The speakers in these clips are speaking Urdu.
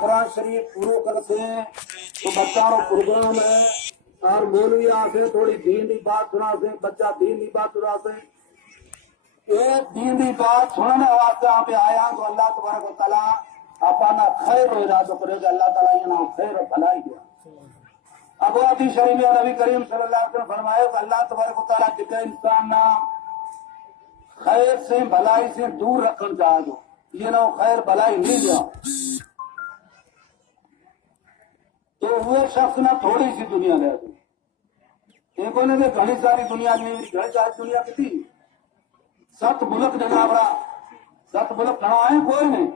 قرآن شریف پورو کرتے ہیں تو بچہ رو پروگرام ہے اور مولوی آتے تھوڑی دین کی بات سنا سے بچہ دین کی بات سنا سے ایک دین کی بات سننے واسطے آپ آیا تو اللہ تبارک و تعالیٰ اپنا خیر و ارادہ کرے گا اللہ تعالیٰ یہ نام خیر و بھلائی دیا ابو حدیث شریف میں نبی کریم صلی اللہ علیہ وسلم فرمائے کہ اللہ تبارک و تعالیٰ جتنے انسان نہ خیر سے بھلائی سے دور رکھنا چاہ دو یہ نہ خیر بھلائی نہیں دیا تو وہ شخص نہ تھوڑی سی دنیا لے دو ایک نے گھنی ساری دنیا میں گھنی ساری دنیا کی تھی 7 ملک جنابرا 7 ملک کھڑا ہے کوئی نہیں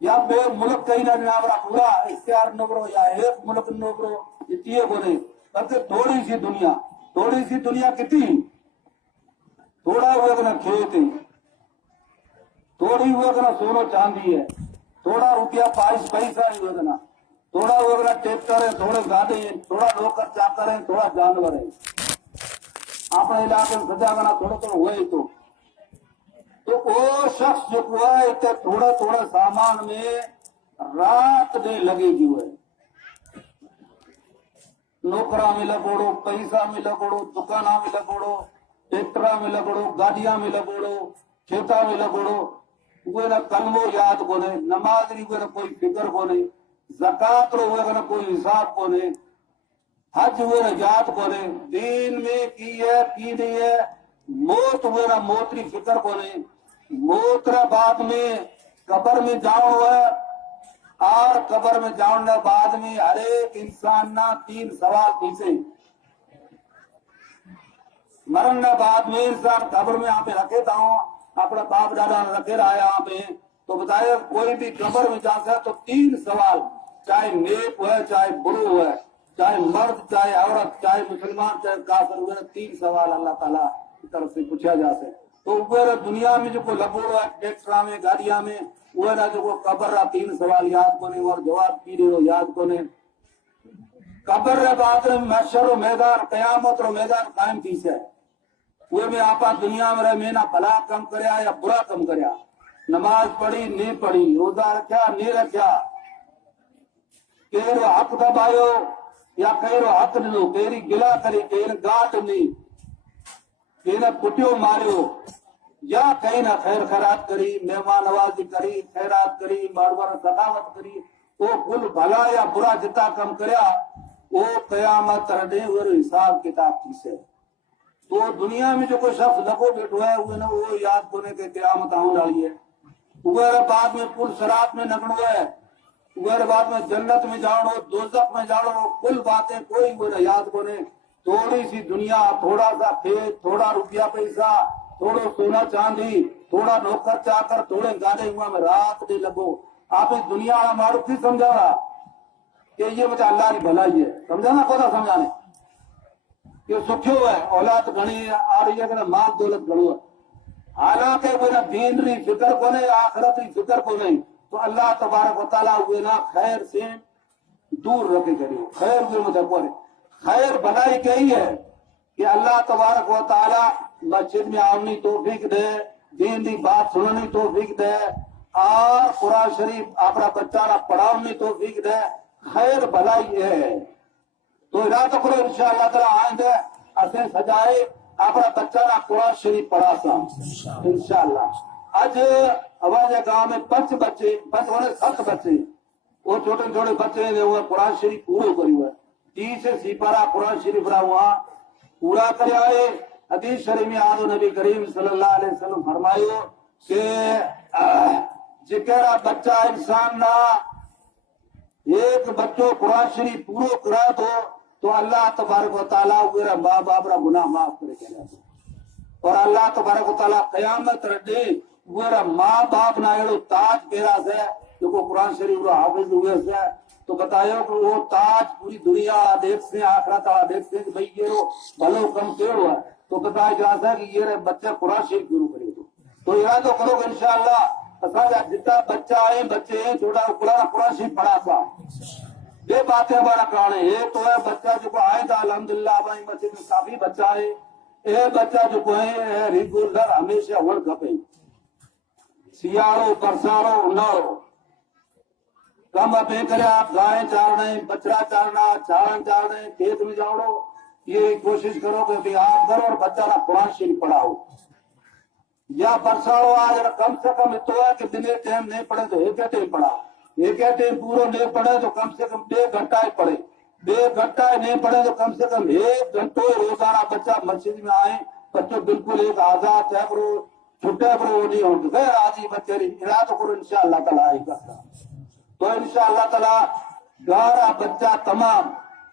یا بے ملک کہیں نہ جنابرا پورا اختیار نبرو یا ایک ملک نبرو اتنے کو نہیں بلکہ تھوڑی سی دنیا کتنی تھوڑا ہوا کہ نہ کھیت ہے تھوڑی ہوا کہ نہ سونو چاندی ہے تھوڑا روپیہ پیسہ ہی ہوا کہ نہ تھوڑا ہوا کہ نہ ٹریکٹر ہے تھوڑے گاڑی ہیں تھوڑا نوکر چاکر ہیں تھوڑا جانور ہے اپنے علاقے میں سجا گنا تھوڑا ہوئے تو وہ شخص جو ہوا ہے تھوڑا تھوڑا سامان میں رات دے لگے گی ہوئے نوکرا میں لگوڑو پیسہ میں لگوڑو دکانہ میں لگوڑو ٹریکٹر میں لگوڑو گاڑیاں میں لگوڑو کھیتا میں لگوڑو وہ نہ کلمو یاد کو نہیں نماز نہیں کوئی نہ کوئی فکر کو نہیں زکات رو ہوئے نہ کوئی حساب کو نہیں حج ہوئے نہ یاد کو نہیں دین میں کی ہے کی نہیں ہے موت ہوئے نہ موت کی فکر کو نہیں موت بعد میں قبر میں جاؤ ہے اور قبر میں جاؤنے بعد میں ہر ایک انسان نہ 3 سوال پیچھے مرن بعد میں انسان قبر میں آپ رکھے تھا اپنا باپ دادا رکھے رہا ہے یہاں پہ تو بتائے کوئی بھی قبر میں جاتا ہے تو 3 سوال چاہے نیک ہے چاہے برو ہے چاہے مرد چاہے عورت چاہے مسلمان چاہے کافر ہوئے 3 سوال اللہ تعالیٰ کی طرف سے پوچھا جاتا ہے تو وہ دنیا میں جو کوئی لگو ہے ٹریکٹر میں گاڑیاں میں وہ نہ جو قبر رہا 3 سوال یاد کو نہیں اور جواب کی رہے ہو یاد کو نہیں قبر بعد محشر و میدان قیامت و میدان قائم کی سے وہ میں آپ دنیا میں رہے میں نہ بھلا کم کریا یا برا کم کریا نماز پڑھی نہیں پڑھی روزہ رکھیا نہیں رکھیا کہرو حق دبایو یا کہرو حق ڈنو کہری گلا کری کہیں گاٹ نہیں کہیں کٹیو ماریو یا کہیں نہ خیر خیرات کری مہمان نوازی کری خیرات کری بار سخاوت کری وہ کل بھلا یا برا جتا کم کریا وہ قیامت رڈے اور حساب کتاب کی سے تو دنیا میں جو کوئی شخص لگو بیٹھو ہے وہ یاد کونے کے قیامت آؤں ڈالی ہے وہ بعد میں پل سرات میں نگڑو ہے وہ بعد میں جنت میں جاؤ دوزخ میں جاؤ کل باتیں کوئی وہ یاد کونے تھوڑی سی دنیا تھوڑا سا کھیت تھوڑا روپیہ پیسہ تھوڑا سونا چاندی تھوڑا نوکر چاکر تھوڑے گانے ہوا میں رات دے لگو آپ دنیا معروف نہیں سمجھا رہا کہ یہ مجھے اللہ کی بھلائی ہے سمجھانا کودا سمجھانے یہ سکھیو ہے اولاد گھنی آ رہی ہے کہ مال دولت گھنو ہے حالانکہ وہ نہ دین ری فکر کو نہیں آخرت ری فکر کو نہیں تو اللہ تبارک و تعالیٰ ہوئے نہ خیر سے دور رکھے کریو خیر جو مجھے بولے خیر بھلائی کہی ہے کہ اللہ تبارک و تعالیٰ مسجد میں آنی توفیق دے دین دی بات سننی توفیق دے اور قرآن شریف اپنا بچہ پڑھاؤنی توفیق دے خیر بھلائی ہے تو ارادہ کرو انشاءاللہ تعالیٰ آئندہ اسے سجائے اپنا بچہ قرآن شریف پڑھا سا انشاءاللہ آج ہمارے گاؤں میں 5 بچے 7 بچے وہ چھوٹے چھوٹے بچے نے وہ قرآن شریف پورے کری ہوئے 30 سے سپارہ قرآن شریف رہا ہوا پورا کرے آئے حدیث شریف میں آدھو نبی کریم صلی اللہ علیہ وسلم فرمائیو کہ جکرہ بچہ انسان نہ ایک بچوں قرآن شریف پورو کرا تو اللہ تبارک و تعالیٰ میرا ماں باپ را گناہ معاف کرے گا اور اللہ تبارک و تعالیٰ قیامت رڈے میرا ماں باپ نہ ایڑو تاج پیرا سے جو کو قرآن شریف رو حافظ ہوئے سے تو بتائیو کہ وہ تاج پوری دنیا دیکھ سے آخرت والا دیکھ سے کہ بھئی یہ رو بھلو کم کیڑو ہے تو بتایا جاتا ہے کہ یہ بچہ قرآن شریف شروع کرے تو ارادہ کرو گے انشاءاللہ جتنا بچہ ہے بچے ہیں چھوٹا قرآن شریف پڑھا سا یہ باتیں ہمارا کہاں ہے یہ تو ہے بچہ جو کو آئے تھا الحمدللہ ہماری مسجد میں کافی بچہ ہے یہ بچہ جو کو ہے ریگولر ہمیشہ ورڈ کھپے سیاڑو برساڑو اناڑو کم ابے کرے آپ گائے چارنے بچڑا چارنا چارن چارنے کھیت میں جاؤ یہ کوشش کرو کہ آپ کرو اور بچہ نہ قرآن شریف پڑھاؤ یا برساؤ آج کم سے کم اتنا ہے کہ دن ٹائم نہیں پڑھے تو ایک ٹائم پڑھا ایک ٹائم پورا نہیں پڑھے تو کم سے کم 1.5 گھنٹہ ہی پڑھے 1.5 گھنٹہ نہیں پڑھے تو کم سے کم 1 گھنٹہ روزانہ بچہ مسجد میں آئے بچوں بالکل ایک آزاد ہے برو چھٹے برو نہیں ہوں غیر آجی بچے ارادہ کرو انشاءاللہ تعالیٰ آئی کرتا تو انشاءاللہ تعالیٰ 11 بچہ تمام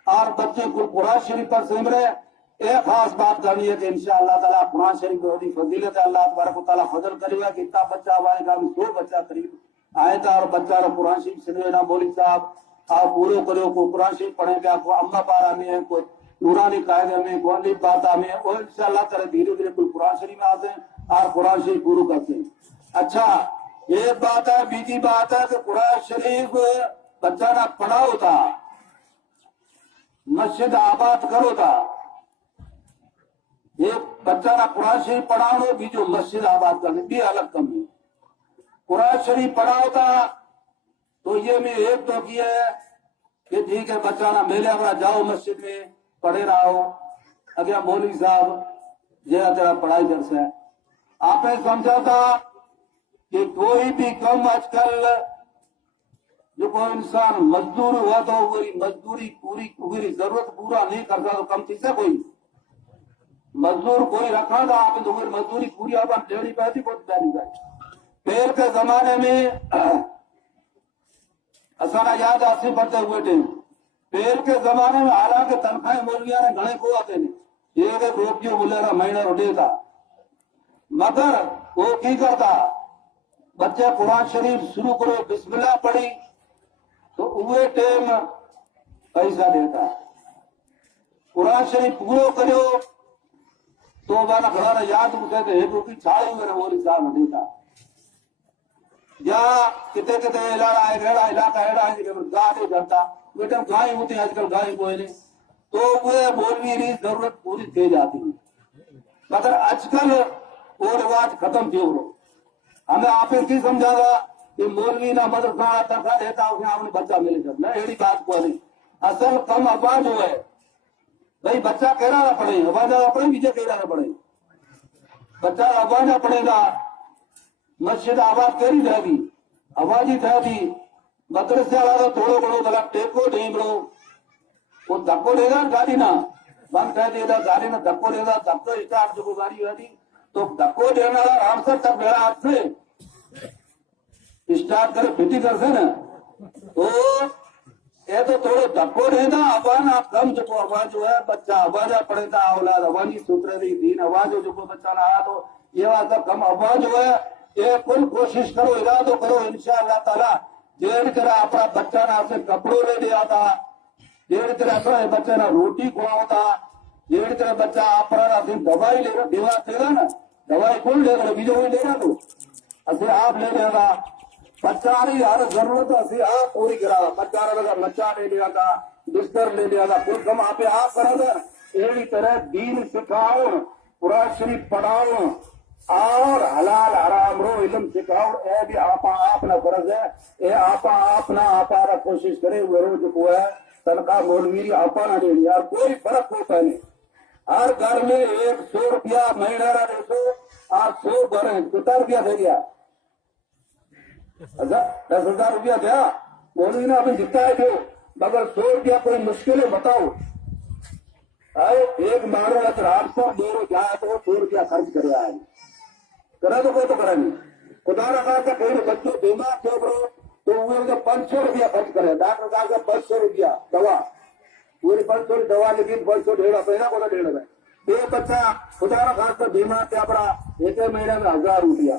اور بچے کو قرآن شریف پر سمرے ایک خاص بات کرنی ہے کہ انشاءاللہ تعالیٰ قرآن شریف کی بڑی فضیلت ہے اللہ تبارک و تعالیٰ فضل کرے گا کہ اتنا بچہ آئے گا 2 بچہ قریب آئے تھا اور بچہ قرآن شریف سنوے نہ بولی صاحب آپ پورے کرو کو قرآن شریف پڑھیں گے آپ کو اما پارا میں ہے کوئی نورانی قاعدے میں کوئی بات میں اور انشاءاللہ تعالیٰ دھیرے دھیرے کوئی قرآن شریف میں آتے ہیں اور قرآن شریف پورو کرتے ہیں. اچھا ایک بات ہے بیجی بات ہے کہ قرآن شریف بچہ نہ پڑھاؤ تھا مسجد آباد کرو تھا ایک بچہ نہ قرآن شریف پڑھاؤ بھی جو مسجد آباد کرنے بھی الگ کم ہے. قرآن شریف پڑھاؤ تھا تو یہ میں ایک تو کیا ہے کہ ٹھیک ہے بچہ نہ میلے اپنا جاؤ مسجد میں پڑھے رہو اگر مولوی صاحب یہ تیرا پڑھائی درس ہے آپ نے سمجھا تھا کہ کوئی بھی کم آج کل جو کوئی انسان مزدور ہوا تو وہی مزدوری پوری ضرورت پورا نہیں کرتا تو کم تھی سے کوئی مزدور کوئی رکھا تھا آپ نے مزدوری پوری آپ ڈیڑھی پیسی بہت پیاری گئی پیر کے زمانے میں اسانا یاد آسی پڑھتے ہوئے تھے پیر کے زمانے میں حالانکہ تنخواہیں مولویاں نے گھنے کو آتے نہیں ایک روپیو ملے مہینہ روٹے تھا مگر وہ کی کرتا بچے قرآن شریف شروع کرو بسم اللہ پڑھی تو اوے ٹائم پیسہ دیتا قرآن شریف پورو کرو تو وانا گھر یاد کہتے ہیں روپی چھاڑی میرے مولوی صاحب نے دیتا یا کتے کتے علاقہ ایڑا ہے گاہ نہیں کرتا بیٹا گائیں ہوتے ہیں آج کل گائیں کوئی نہیں تو وہ مولوی کی ضرورت پوری تھی جاتی ہے مگر آج کل وہ رواج ختم تھے وہ ہمیں آپ کی سمجھا گا کہ مولوی نہ مدرسہ تنخواہ دیتا اس نے آپ نے بچہ ملے گا نہ ایڑی بات کو نہیں اصل کم افواہ جو ہے بھائی بچہ کہہ رہا نہ پڑھے افواہ نہ پڑھے پیچھے کہہ رہا نہ پڑھے بچہ افواہ نہ پڑھے گا مسجد آباد کری رہ گی آواز ہی تھا تھی مدرسے والا تو تھوڑو بڑو گلا ٹیکو نہیں بڑو وہ دھکو دے گا گاڑی نہ بند کر دے گا گاڑی نہ دھکو دے گا دھکو اسٹارٹ جو گاڑی ہوتی تو دھکو دینے والا آرام سے تک میرا ہاتھ سے اسٹارٹ کرے فٹی کر سے نا تو یہ تو تھوڑے دھکو دے گا آواز کم جو آواز جو ہے بچہ آواز پڑے گا اولاد آوازی سترے دی دین آواز جو بچہ نہ آیا تو یہ بات کم آواز جو ہے یہ کل کوشش کرو ارادہ کرو انشاءاللہ تعالی دیر طرح اپنا بچہ نہ سے کپڑوں لے لیا تھا دیر طرح اپنا بچہ نہ روٹی کھواؤ تھا دیر طرح بچہ اپنا دوائی لے گا دیوا دے گا نا دوائی کون لے گا بیجو لے گا تو اصل آپ لے لے گا بچہ نہیں ہر ضرورت اصل آپ پوری کرا بچہ لگا مچا لے لیا تھا بستر لے لیا تھا کل کم آپ آپ کرا تھا ایڑی طرح دین سکھاؤ قرآن شریف پڑھاؤ اور حلال حرام رو علم سکھاؤ اے بھی آپ اپنا فرض ہے اے آپ اپنا آپا کوشش کرے وہ رو جو ہے تنخواہ مولوی آپا نہ دے یار کوئی فرق ہوتا نہیں ہر گھر میں 100 روپیہ مہینہ نہ دے سو اور 100 گھر کتنا روپیہ دے گیا 10,000 روپیہ دیا مولوی نے ابھی جتنا ہے جو مگر 100 روپیہ کوئی مشکل ہے بتاؤ ایک مارو اگر 800 دو جائے تو 100 روپیہ خرچ کرے آئے کرا تو کوئی تو کرا نہیں خدا نہ کہا کہ کوئی بچوں بیمار تھے برو تو وہ 500 روپیہ خرچ کرے ڈاکٹر کہا کہ 500 روپیہ دوا پوری 500 دوا لگی 500 ڈیڑھ پہنا کو ڈیڑھ گئے ایک بچہ خدا نہ خاص کر بیمار تھے اپنا ایک مہینے میں 1000 روپیہ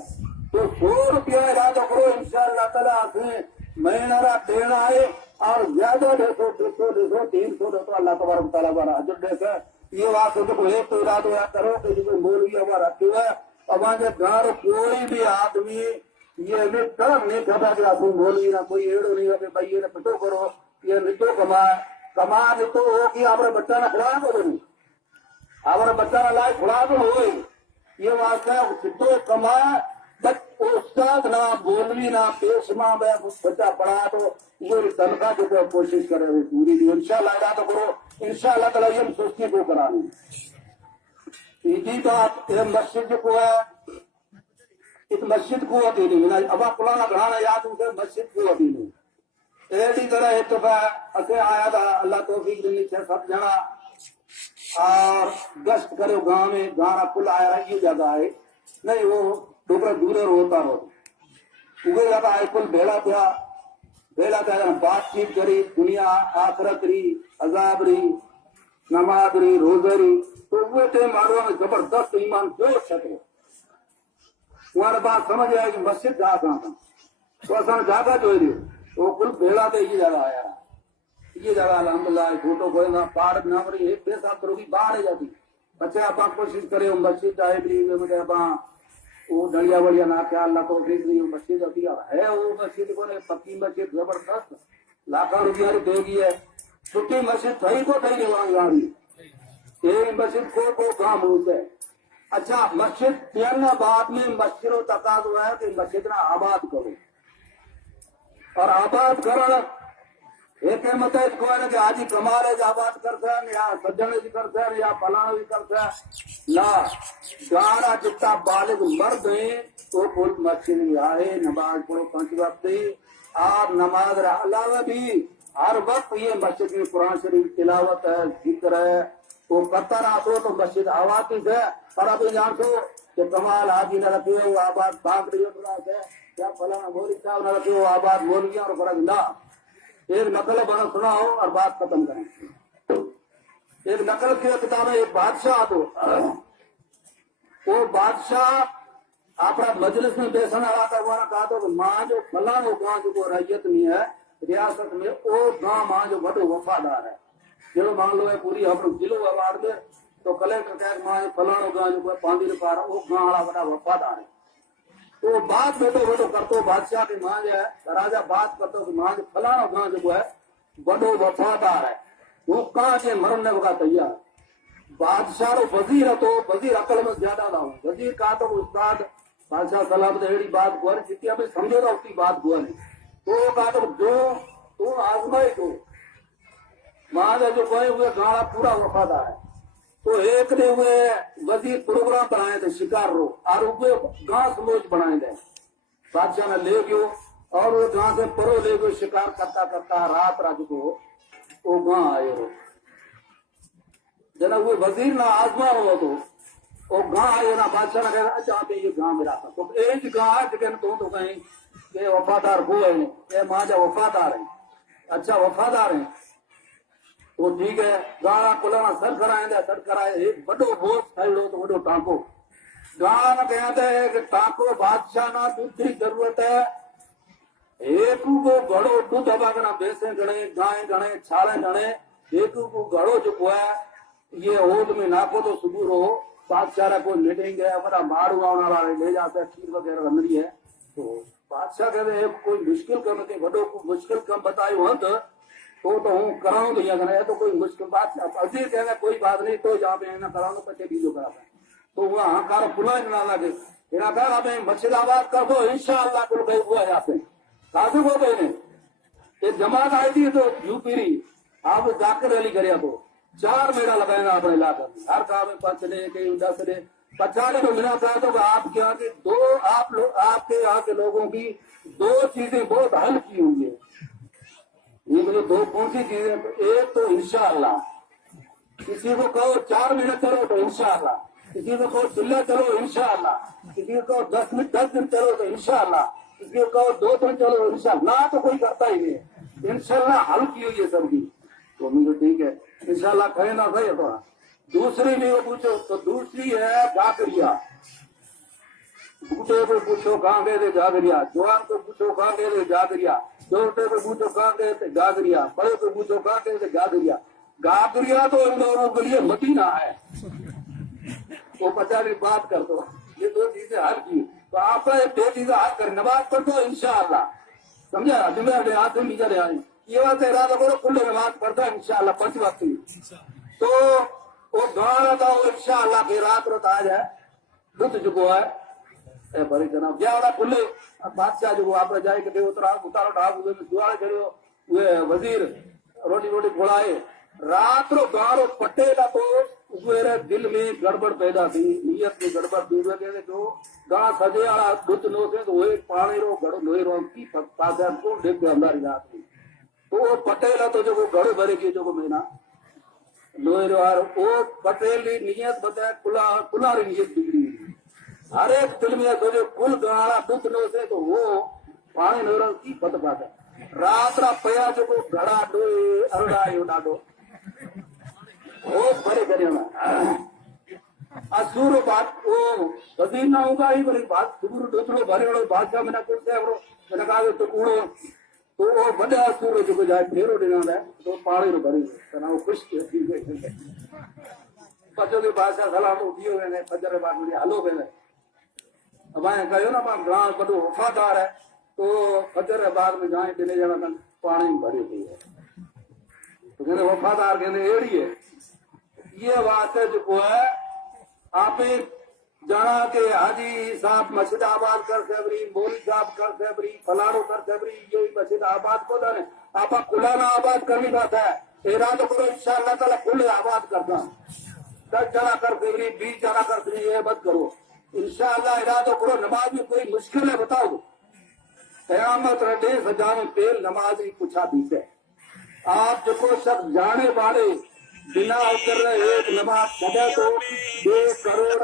تو 100 روپیہ ارادہ کرو انشاءاللہ تعالیٰ سے مہینہ دینا ہے اور زیادہ 200 300 دے تو اللہ تبارک تعالیٰ بارا حضر دے سے یہ بات تو ایک تو ارادہ ہوا کرو کہ جو مولوی ہمارا رکھے ہوئے ہمارے گھر کوئی بھی آدمی یہ بھی کرم نہیں کرتا کہ آپ مولوی نہ کوئی ایڑو نہیں ہے کہ بھائی یہ پٹو کرو یہ نتو کما نتو ہو کہ آپ بچہ نہ کھڑا دو نہیں آپ بچہ نہ لائے کھڑا دو ہوئی یہ واسطہ نتو کما استاد نہ بولوی نہ پیشما میں بچہ پڑھا تو یہ تنخواہ جو کوشش کرے پوری دی انشاءاللہ ارادہ کرو انشاءاللہ تعالی یہ سستی کو کرانی بات یہ مسجد کو ہے اس مسجد کو ہوتی نہیں اب پرانا گھرانا یاد ہو مسجد کو ہوتی نہیں ایسی طرح اتفاق اکے آیا تھا اللہ توفیق دینی چھ سب جنا اور گشت کرو گاؤں میں گانا کل آیا رہا یہ جگہ ہے نہیں وہ ڈوبرا دور ہوتا وہ جگہ ہے کل بھیڑا تھا بات چیت کری دنیا آخرت ری عذاب ری نماز ری روزہ ری تو وہ ٹائم مارو میں زبردست ایمان جو سکے ہمارے بات سمجھ آئے کہ مسجد جا کہاں تھا تو اصل جاگا جو ہے وہ کل بھیڑا تھا یہ جگہ آیا یہ جگہ الحمدللہ فوٹو کوئی نہ پہاڑ نہ مری ایک پیسہ کرو گی باہر جاتی بچے آپ کوشش کرے مسجد آئے بھی مجھے آپ وہ ڈڑیا وڑیا نہ کیا اللہ تو نہیں مسجد ابھی ہے وہ مسجد کو پکی مسجد زبردست لاکھوں روپیہ دے گی ہے چھٹی مسجد تھی کو نہیں وہاں یہ مسجد کو کام ہوتا ہے اچھا مسجد تین بعد میں مسجد و تقاضا ہے کہ مسجد نہ آباد کرو اور آباد کرنا ایک مطلب کو ہے کہ آج کمال آباد کرتا ہے یا سجن بھی کرتا ہے یا فلانا بھی کرتا ہے نہ گانا جتنا بالغ مرد ہیں تو کوئی مسجد بھی آئے نماز پڑھو 5 وقت اور نماز علاوہ بھی ہر وقت یہ مسجد میں قرآن شریف تلاوت ہے ذکر ہے تو کرتا رہا تو مسجد آباد ہے اور ابھی جانتے کہ کمال حاجی نہ رکھے وہ آباد بھاگ رہی ہے کیا فلانا مولوی صاحب نہ رکھے وہ آباد مولویاں اور فرض نہ ایک نقل بنا سناؤ اور بات ختم کریں ایک نقل کی کتاب ہے ایک بادشاہ تو وہ بادشاہ اپنا مجلس میں بیسن آ رہا تھا وہ کہا تو کہ ماں جو فلاں گاؤں جو ریت میں ہے ریاست میں وہ گاؤں ماں جو بڑو وفادار ہے جو مان لو ہے پوری اپنے ضلع اوارڈ میں تو کلیکٹر کہ ماں فلاں گاؤں جو پاندی پا رہا وہ گاؤں والا بڑا وفادار ہے تو بات بیٹو کرتو بادشاہ کی ماں جو ہے راجا بات کرتو کہ ماں جو فلاں گاؤں جو ہے بڑو وفادار ہے وہ کہاں سے مرنے کا تیار بادشاہ رو وزیر تو وزیر عقل میں زیادہ نہ ہو وزیر کہا تو استاد بادشاہ سلام ایڑی بات گوار جتنی ابھی سمجھے گا اتنی بات گوار تو وہ کہا تو جو تو آزمائی تو ماں جو کوئی ہوئے گاڑا پورا وفادار ہے تو ایک نے ہوئے وزیر پروگرام بنائے تھے شکار رو اور وہ گاں سموچ بنائے تھے بادشاہ نے لے گیو اور وہ گاں سے پرو لے گئے شکار کرتا کرتا رات کو وہ گاں آئے ہو جنا وہ وزیر نہ آزما ہوا تو وہ گاں آئے نا بادشاہ نے کہا اچھا آپ یہ گاں میرا تھا تو ایک گاں ہے جگہ تو کہیں کہ وفادار وہ ہے یہ ماں جا وفادار ہے اچھا وفادار ہے وہ ٹھیک ہے گانا کلانا سر کرائے ایک بڑو بوجھ کھڑو تو بڑو ٹانکو گانا کہتے ہیں کہ ٹانکو بادشاہ نہ دوسری ضرورت ہے ایک کو گھڑو دودھ ہوا کرنا بیسے گھڑے گائیں گھڑے چھالے گھڑے ایک کو گھڑو جو ہے یہ ہود میں ناکو تو صبح ہو بادشاہ کا کوئی میٹنگ ہے ہمارا مارو آنا والا لے جاتا ہے کھیر وغیرہ رندری ہے تو بادشاہ کہتے ہیں کوئی مشکل کم ہے بڑوں کو مشکل کم بتائی ہو تو ہوں کراؤں تو یہ کرنا ہے تو کوئی مشکل بات عزیز کہنا کوئی بات نہیں تو جہاں پہ نہ کراؤں بچے بھی جو کراتا ہے تو وہاں کارو کھلا نہ لگے میرا کہا آپ مسجد آباد کر دو انشاءاللہ کل گئی ہوا ہے آپ کافی ہو گئے ایک جماعت آئی تھی تو یو پی رہی آپ ذاکر ریلی کرے تو 4 میڑا لگائے اپنے علاقے میں ہر کام میں 5 نے کہیں 10 نے 50 کو ملا تھا تو آپ کے یہاں کے آپ کے یہاں کے لوگوں کی 2 چیزیں بہت حل کی ہوئی ہے یہ مجھے 2 کون سی چیزیں ایک تو انشاءاللہ کسی کو کہو 4 منٹ چلو تو انشاءاللہ کسی کو کہو چلہ چلو انشاءاللہ کسی کو 10 دن چلو تو انشاءاللہ کسی کو کہو 2 دن چلو انشاءاللہ نہ تو کوئی کرتا ہی نہیں انشاءاللہ حل کی ہوئی ہے سب کی تو مجھے ٹھیک ہے انشاءاللہ کہیں نہ صحیح ہے تھوڑا دوسری نہیں پوچھو تو دوسری ہے گاگریا بوٹے کو پوچھو کہاں گئے تھے گاگریا جوان کو پوچھو کہاں گئے تھے گاگریا چھوٹے کو پوچھو کہاں گئے تھے گاگریا بڑے کو پوچھو کہاں گئے تھے گاگریا گاگریا تو ان لوگوں کے لیے مدینہ ہے وہ 50 بات کر دو یہ 2 چیزیں حل کی تو آپ ایک 2 چیزیں حل کر نماز پڑھ دو انشاءاللہ سمجھا جمعے ہاتھ میں چلے آئے یہ بات ارادہ کرو کل نماز پڑھتا ہے انشاءاللہ 5 وقت تو وہ گانا تھا وہ انشاءاللہ کی رات آ جائے لط چکو ہے اے بھری جناب گیا والا کھلے بادشاہ جو آپ جائے کہ اترا اتارو ڈھاک دوارے چڑھو وہ وزیر روٹی روٹی کھوڑائے رات رو گارو پٹے کا تو دل میں گڑبڑ پیدا تھی نیت میں گڑبڑ تھی جو گاہ سجے والا دھت نو تھے تو وہ پانی رو گڑو لوئی رو کی پاس کو دیکھ کے اندر رات میں تو وہ پٹیل تو جو گڑو بھرے گی جو مہینہ لوئی رو وہ پٹیل کی نیت بتایا کلا ری نیت بگڑی ہر ایک دل میں سوچے کل گاڑا دھت نو تھے تو وہ پانی نو رو کی پت پاتا رات را پیا جو گڑا ڈوئے ارڑا ڈاڈو بڑے کرے سور بات وہ وزیر نہ ہوگا ہی بڑی بات سور دوسروں بھرے والے بادشاہ میں نہ کرتے میں نے کہا تو کوڑو تو وہ بڑا سور جو جائے پھیرو دینا ہے تو پاڑی رو بھری کہنا وہ خوش بچوں کے بادشاہ سلام اٹھی ہوئے ہیں فجر بعد مجھے ہلو گئے اب آئے کہو نا گاؤں بڑو وفادار ہے تو فجر بعد میں جائیں دینے جانا تھا پانی بھری ہوئی ہے تو کہنے وفادار کہنے ایڑی ہے یہ واسطے جو ہے آپ جانا کہ حاجی صاحب مسجد آباد کر سبری مولوی صاحب کر سبری فلاڑو کر سبری یہ مسجد آباد کو دانے آپ کلانا آباد کرنی بات ہے ارادہ کرو انشاءاللہ تعالی کل آباد کرتا 10 جنا کر سبری 20 جنا کر سبری یہ مت کرو انشاءاللہ ارادہ کرو نماز میں کوئی مشکل ہے بتاؤ قیامت رڈے سجانے پیل نماز ہی پوچھا دیتے آپ جو کو شخص جانے والے بنا کر ایک نماز پڑھے تو 2 کروڑ